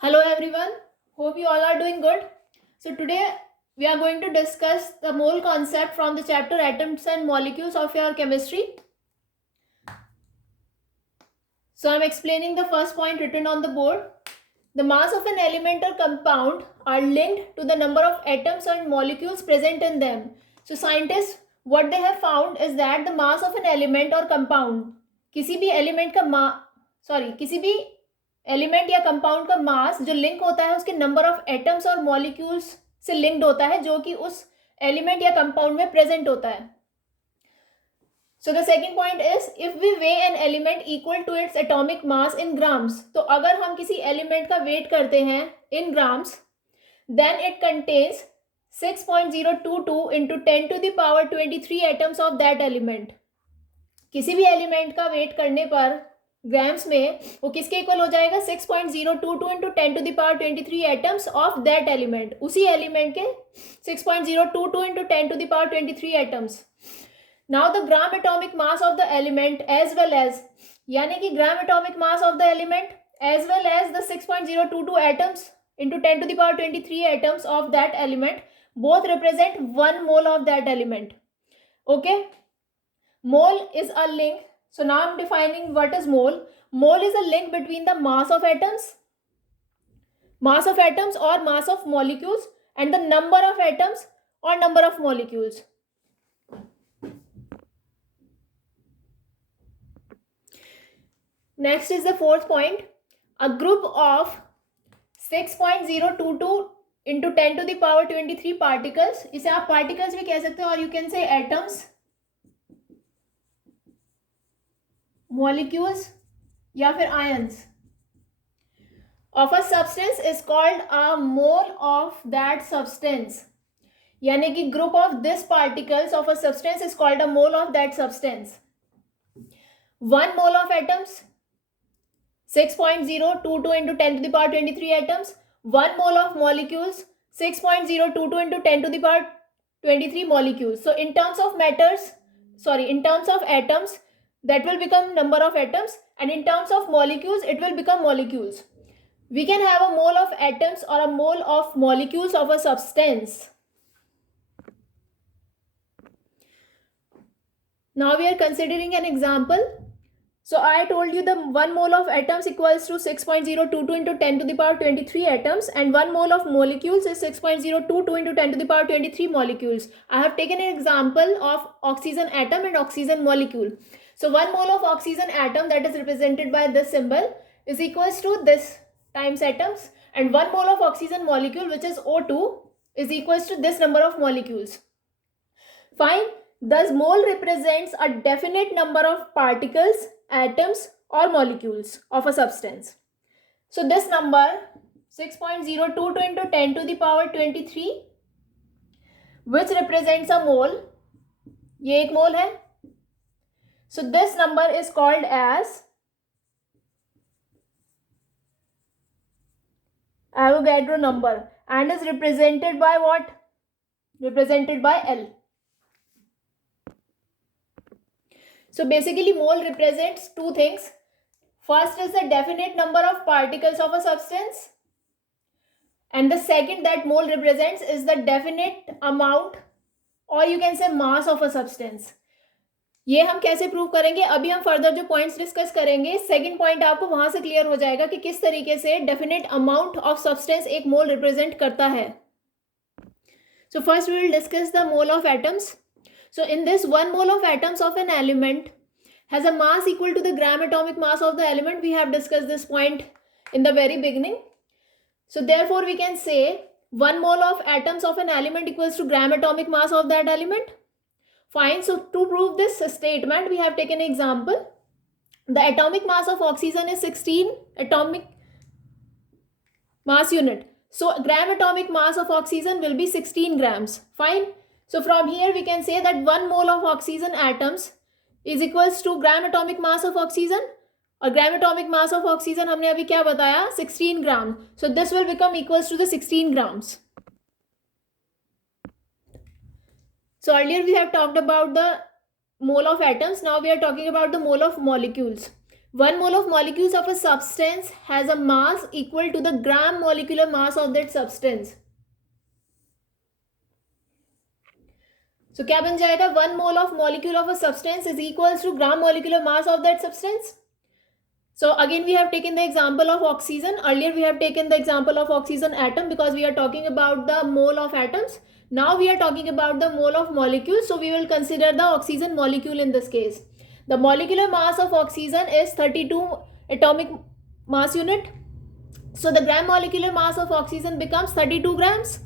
Hello everyone, hope you all are doing good. So today we are going to discuss the mole concept from the chapter Atoms and Molecules of your chemistry. So I am explaining the first point written on the board. The mass of an element or compound are linked to the number of atoms and molecules present in them. So scientists, what they have found is that the mass of an element or compound, किसी भी element का किसी भी element या compound का मास जो link होता है उसके नंबर ऑफ एटम्स और मॉलिक्यूल्स से लिंक्ड होता है जो कि उस एलिमेंट या कंपाउंड में प्रेजेंट होता है. So the second point is, if we weigh an element equal to its atomic mass in grams, तो अगर हम किसी एलिमेंट का वेट करते हैं in grams, then it contains 6.022 into 10 to the power 23 atoms of that element. किसी भी element का वेट करने पर ग्राम्स में वो किसके इक्वल हो जाएगा 6.022 into 10 to the power 23 atoms of that element. उसी एलिमेंट के 6.022 into 10 to the power 23 atoms. Now the gram atomic mass of the element as well as, यानी कि gram atomic mass of the element as well as the 6.022 atoms into 10 to the power 23 atoms of that element both represent 1 mole of that element. Okay, mole is a link. So now I'm defining what is mole. Mole is a link between the mass of atoms or mass of molecules and the number of atoms or number of molecules. Next is the fourth point. A group of 6.022 into 10 to the power 23 particles, इसे आप particles भी कह सकते हो और you can say atoms, molecules या फिर ions of a substance is called a mole of that substance. यानी कि group of this particles of a substance is called a mole of that substance. 1 mole of atoms 6.022 into 10 to the power 23 atoms. 1 mole of molecules 6.022 into 10 to the power 23 molecules. So in terms of atoms, that will become number of atoms, and in terms of molecules it will become molecules. We can have a mole of atoms or a mole of molecules of a substance. Now we are considering an example. So I told you the 1 mole of atoms equals to 6.022 into 10 to the power 23 atoms, and 1 mole of molecules is 6.022 into 10 to the power 23 molecules. I have taken an example of oxygen atom and oxygen molecule. So 1 mole of oxygen atom, that is represented by this symbol, is equals to this times atoms, and 1 mole of oxygen molecule, which is O2, is equals to this number of molecules. Fine. Thus mole represents a definite number of particles, atoms or molecules of a substance. So this number 6.022 into 10 to the power 23, which represents a mole, ये एक mole है. So this number is called as Avogadro number and is represented by what? Represented by L. So basically mole represents two things. First is the definite number of particles of a substance, and the second that mole represents is the definite amount or you can say mass of a substance. ये हम कैसे prove करेंगे, अभी हम further जो points discuss करेंगे. Second point आपको वहां से क्लियर हो जाएगा कि किस तरीके से डेफिनेट अमाउंट ऑफ सब्सटेंस एक मोल रिप्रेजेंट करता है. So first we will discuss the mole of atoms. So in this, 1 mole of atoms of an element has a mass equal to the gram atomic mass of the element. We have discussed this point in the very beginning. So therefore we can say 1 mole of atoms of an element equals to gram atomic mass of that element. Fine. So to prove this statement, we have taken an example. The atomic mass of oxygen is 16 atomic mass unit. So gram atomic mass of oxygen will be 16 grams. Fine. So from here we can say that 1 mole of oxygen atoms is equals to gram atomic mass of oxygen, और gram atomic mass of oxygen हमने अभी क्या बताया 16 ग्राम. So this will become equals to the 16 grams. So earlier we have talked about the mole of atoms. Now we are talking about the mole of molecules. 1 mole of molecules of a substance has a mass equal to the gram molecular mass of that substance. So क्या बन जाएगा? 1 mole of molecule of a substance is equals to gram molecular mass of that substance. So again we have taken the example of oxygen. Earlier we have taken the example of oxygen atom because we are talking about the mole of atoms. Now we are talking about the mole of molecules. So we will consider the oxygen molecule in this case. The molecular mass of oxygen is 32 atomic mass unit. So the gram molecular mass of oxygen becomes 32 grams.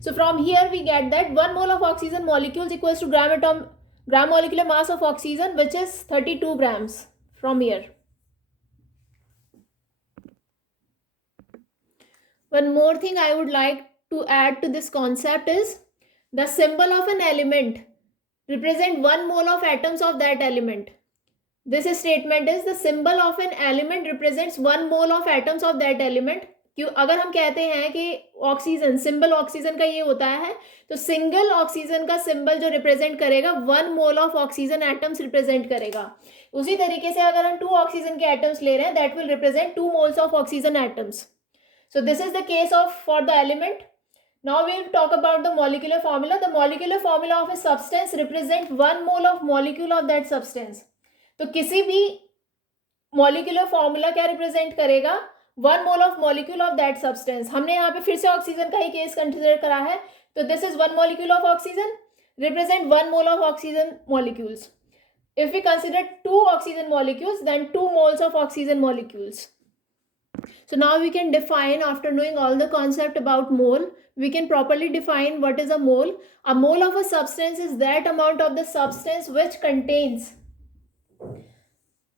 So from here we get that 1 mole of oxygen molecules equals to gram molecular mass of oxygen, which is 32 grams from here. One more thing I would like to add to this concept is the symbol of an element represent 1 mole of atoms of that element. This statement is the symbol of an element represents 1 mole of atoms of that element. क्यों अगर हम कहते हैं कि oxygen symbol oxygen का ये होता है, तो सिंगल ऑक्सीजन का सिंबल जो रिप्रेजेंट करेगा 1 mole of oxygen atoms represent करेगा. उसी तरीके से अगर हम 2 ऑक्सीजन के एटम्स ले रहे हैं, that will represent 2 moles of oxygen atoms. So this is the case of for the element. Now we will talk about the molecular formula. The molecular formula of a substance represent 1 mole of molecule of that substance. तो किसी भी molecular formula क्या represent करेगा? 1 mole of molecule of that substance. हमने यहाँ पे फिर से ऑक्सीजन का ही केस कंसिडर करा है. तो this is 1 molecule of oxygen represent 1 mole of oxygen molecules. If we consider 2 oxygen molecules, then 2 moles of oxygen molecules. So now we can define, after knowing all the concept about mole, we can properly define what is a mole. A mole of a substance is that amount of the substance which contains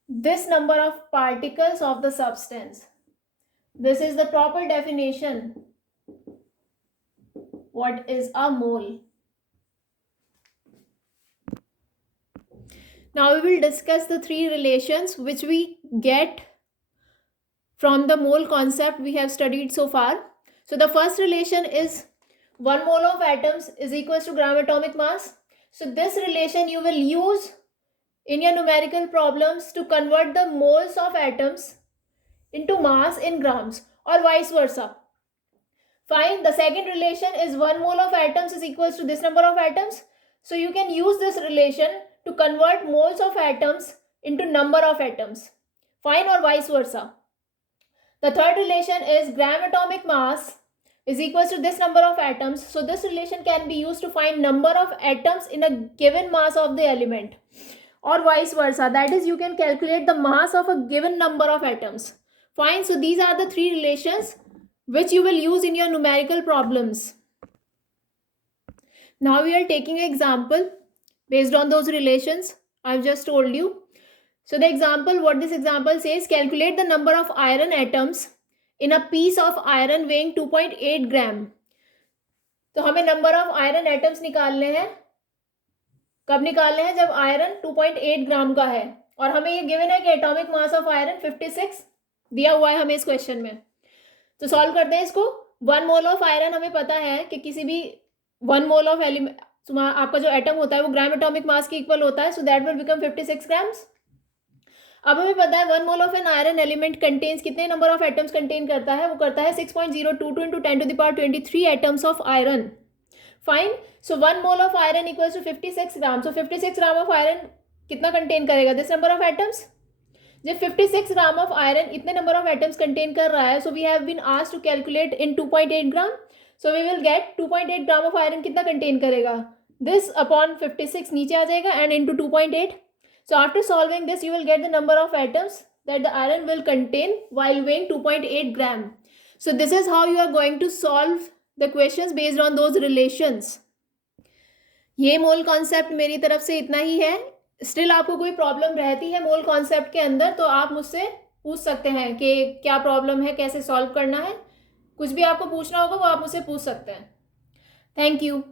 this number of particles of the substance. This is the proper definition. What is a mole? Now we will discuss the 3 relations which we get from the mole concept we have studied so far. So the first relation is 1 mole of atoms is equals to gram atomic mass. So this relation you will use in your numerical problems to convert the moles of atoms into mass in grams or vice versa. Fine. The second relation is 1 mole of atoms is equals to this number of atoms. So you can use this relation to convert moles of atoms into number of atoms. Fine, or vice versa. The third relation is gram atomic mass is equals to this number of atoms. So this relation can be used to find number of atoms in a given mass of the element, or vice versa. That is, you can calculate the mass of a given number of atoms. Fine. So these are the 3 relations which you will use in your numerical problems. Now we are taking an example based on those relations I've just told you. So the example, what this example says, calculate the number of iron atoms in a piece of iron weighing 2.8 gram. तो हमें number of iron atoms निकालने हैं. कब निकालने हैं? जब iron 2.8 ग्राम का है और हमें ये गिवन है कि एटॉमिक मास ऑफ आयरन 56 दिया हुआ है हमें इस क्वेश्चन में. तो सॉल्व करते हैं इसको. 1 मोल ऑफ आयरन हमें पता है कि किसी भी 1 मोल ऑफ एलिमेंट, आपका जो एटम होता है वो ग्राम एटॉमिक मास के इक्वल होता है. So that will become 56 grams. अब हमें पता है 1 mole of an iron element contains कितने नंबर ऑफ एटम्स कंटेन करता है? वो करता है 6.022 into 10 to the power 23 atoms of iron. Fine. So 1 mole of iron equals to 56 gram. So 56 gram of iron कितना कंटेन करेगा? This number of atoms. जब 56 gram of iron इतने number of atoms contain कर रहा है, so we have been asked to calculate in 2.8 gram. So we will get 2.8 gram of iron कितना contain करेगा? This upon 56 नीचे आ जाएगा and into 2.8. So after solving this, you will get the number of atoms that the iron will contain while weighing 2.8 gram. So this is how you are going to solve the questions based on those relations. ये mole concept मेरी तरफ से इतना ही है. Still आपको कोई problem रहती है मोल कॉन्सेप्ट के अंदर तो आप मुझसे पूछ सकते हैं कि क्या प्रॉब्लम है, कैसे सॉल्व करना है. कुछ भी आपको पूछना होगा वो आप मुझसे पूछ सकते हैं. Thank you.